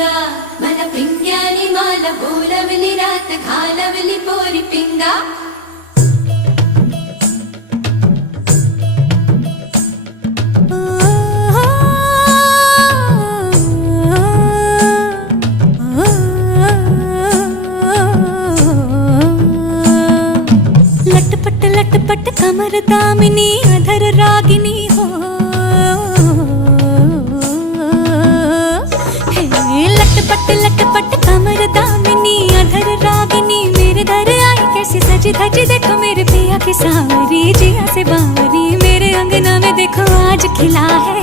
पिंगा मला पिंग्यानी माला बोलवली रात घालवली पोरी पिंगा लटपट लटपट कमर दामिनी अधर रागिनी हो लटपट लटपट कमर दामिनी अधर रागिनी मेरे दर आई कैसी सजी धजी देखो मेरे पिया की सांवरी जिया से बावरी मेरे अंगना में देखो आज खिला है